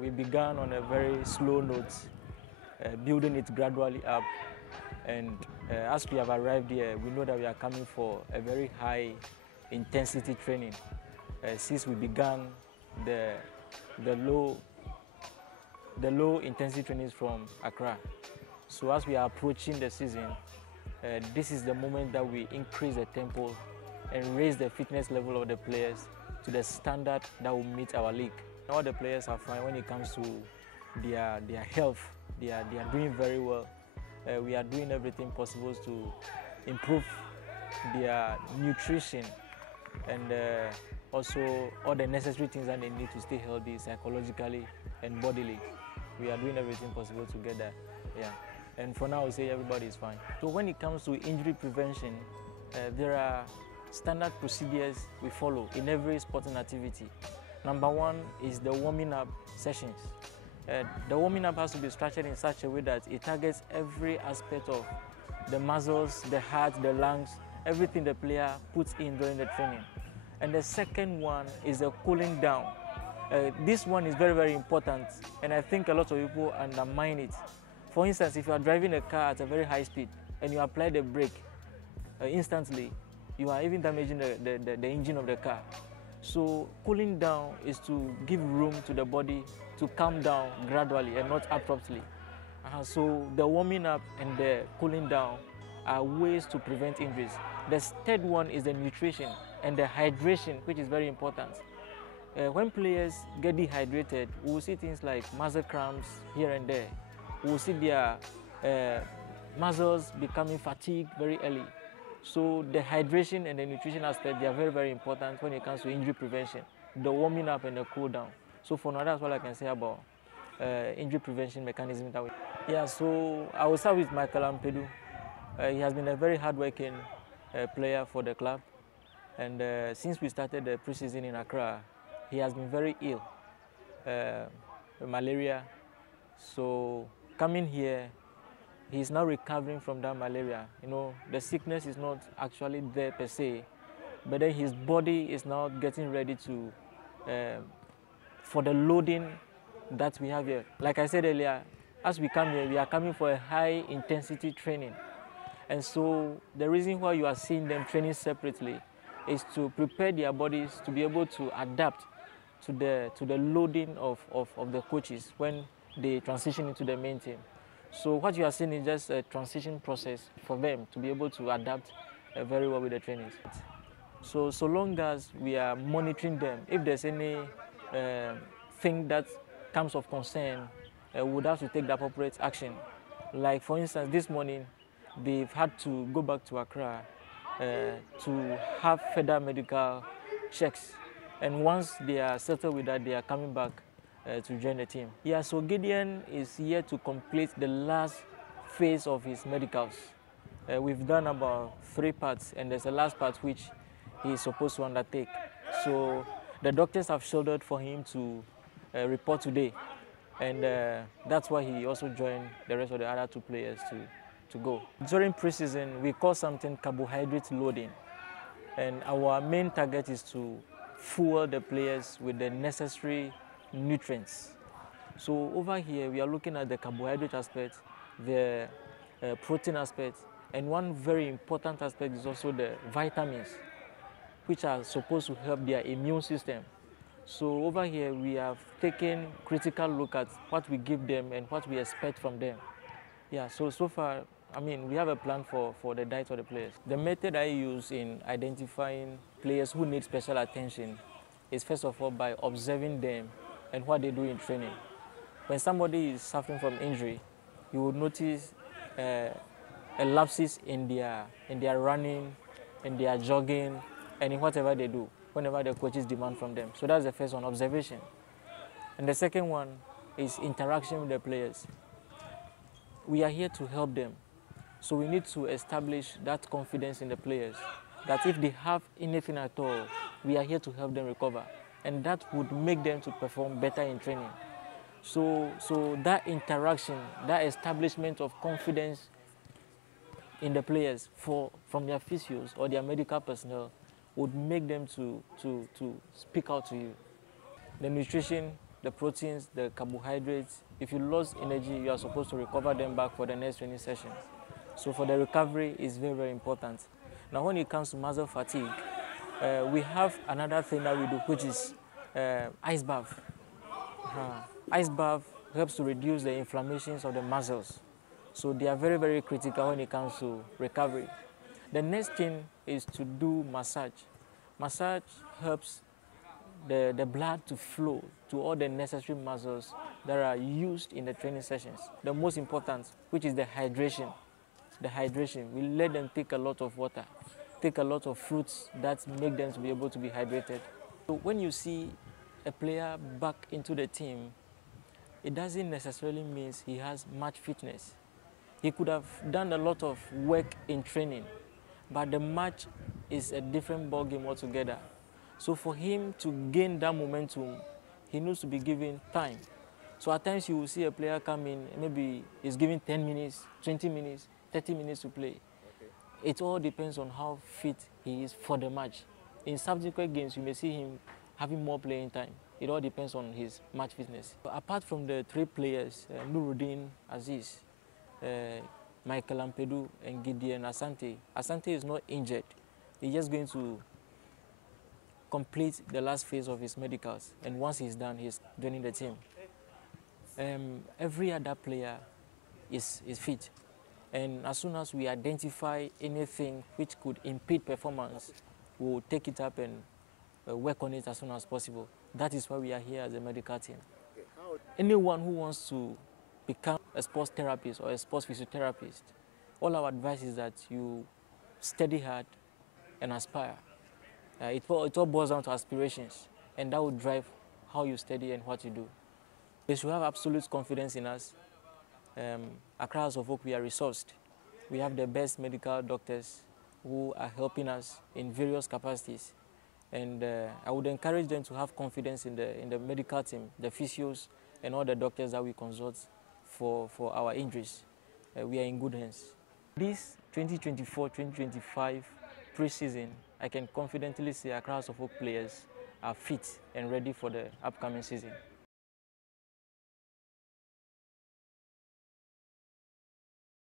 We began on a very slow note, building it gradually up. And as we have arrived here, we know that we are coming for a very high intensity training. Since we began the low intensity trainings from Accra. So as we are approaching the season, this is the moment that we increase the tempo and raise the fitness level of the players to the standard that will meet our league. All the players are fine when it comes to their health. They are doing very well. We are doing everything possible to improve their nutrition and also all the necessary things that they need to stay healthy psychologically and bodily. We are doing everything possible to get that. Yeah. And for now, I would say everybody is fine. So when it comes to injury prevention, there are standard procedures we follow in every sporting activity. Number one is the warming up sessions. The warming up has to be structured in such a way that it targets every aspect of the muscles, the heart, the lungs, everything the player puts in during the training. And the second one is the cooling down. This one is very, very important, and I think a lot of people undermine it. For instance, if you are driving a car at a very high speed and you apply the brake instantly, you are even damaging the engine of the car. So cooling down is to give room to the body to calm down gradually and not abruptly. So the warming up and the cooling down are ways to prevent injuries. The third one is the nutrition and the hydration, which is very important. When players get dehydrated, we will see things like muscle cramps here and there. We will see their muscles becoming fatigued very early. So the hydration and the nutrition aspect, they are very, very important when it comes to injury prevention, the warming up and the cool down. So for now, that's what I can say about injury prevention mechanism that we. Yeah, so I will start with Michael Ampedu. He has been a very hardworking player for the club. And since we started the preseason in Accra, he has been very ill, malaria. So coming here, he's now recovering from that malaria. You know, the sickness is not actually there per se, but then his body is now getting ready to, for the loading that we have here. Like I said earlier, as we come here, we are coming for a high intensity training. And so the reason why you are seeing them training separately is to prepare their bodies to be able to adapt to the loading of the coaches when they transition into the main team. So what you are seeing is just a transition process for them to be able to adapt very well with the trainings. So long as we are monitoring them, if there's any thing that comes of concern, we would have to take the appropriate action. Like for instance, this morning, they've had to go back to Accra to have further medical checks. And once they are settled with that, they are coming back to join the team. Yeah, so Gideon is here to complete the last phase of his medicals. We've done about 3 parts, and there's a last part which he is supposed to undertake. So the doctors have scheduled for him to report today, and that's why he also joined the rest of the other 2 players to go. During preseason, we call something carbohydrate loading, and our main target is to fuel the players with the necessary nutrients. So over here, we are looking at the carbohydrate aspect, the protein aspect, and one very important aspect is also the vitamins, which are supposed to help their immune system. So over here, we have taken critical look at what we give them and what we expect from them. Yeah, so far, I mean, we have a plan for the diet of the players. The method I use in identifying players who need special attention is first of all by observing them and what they do in training. When somebody is suffering from injury, you will notice a lapses in their running, in their jogging, and in whatever they do, whenever the coaches demand from them. So that's the first one, observation. And the second one is interaction with the players. We are here to help them. So we need to establish that confidence in the players, that if they have anything at all, we are here to help them recover. And that would make them to perform better in training. So that interaction, that establishment of confidence in the players from their physios or their medical personnel would make them to speak out to you. The nutrition the proteins, the carbohydrates. If you lose energy, you are supposed to recover them back for the next training session. So for the recovery is very, very important. Now when it comes to muscle fatigue, we have another thing that we do, which is ice bath. Ice bath helps to reduce the inflammations of the muscles. So they are very, very critical when it comes to recovery. The next thing is to do massage. Massage helps the blood to flow to all the necessary muscles that are used in the training sessions. The most important, which is the hydration. The hydration, we let them take a lot of water, take a lot of fruits that make them to be able to be hydrated. So when you see a player back into the team, it doesn't necessarily mean he has much fitness. He could have done a lot of work in training, but the match is a different ballgame altogether. So for him to gain that momentum, he needs to be given time. So at times you will see a player come in, maybe he's given 10 minutes, 20 minutes, 30 minutes to play. Okay. It all depends on how fit he is for the match. In subsequent games, you may see him having more playing time. It all depends on his match fitness. But apart from the three players, Nuruddin, Aziz, Michael Ampedu, and Gideon Asante. Asante is not injured. He's just going to complete the last phase of his medicals, and once he's done, he's joining the team. Every other player is fit, and as soon as we identify anything which could impede performance, we'll take it up and work on it as soon as possible. That is why we are here as a medical team. Anyone who wants to become a sports therapist or a sports physiotherapist, all our advice is that you study hard and aspire. It all boils down to aspirations, and that will drive how you study and what you do. They should have absolute confidence in us. Accra House of Hope, we are resourced. We have the best medical doctors who are helping us in various capacities. And I would encourage them to have confidence in the medical team, the physios, and all the doctors that we consult for our injuries. We are in good hands. This 2024-2025 pre-season, I can confidently say Accra House of Hope players are fit and ready for the upcoming season.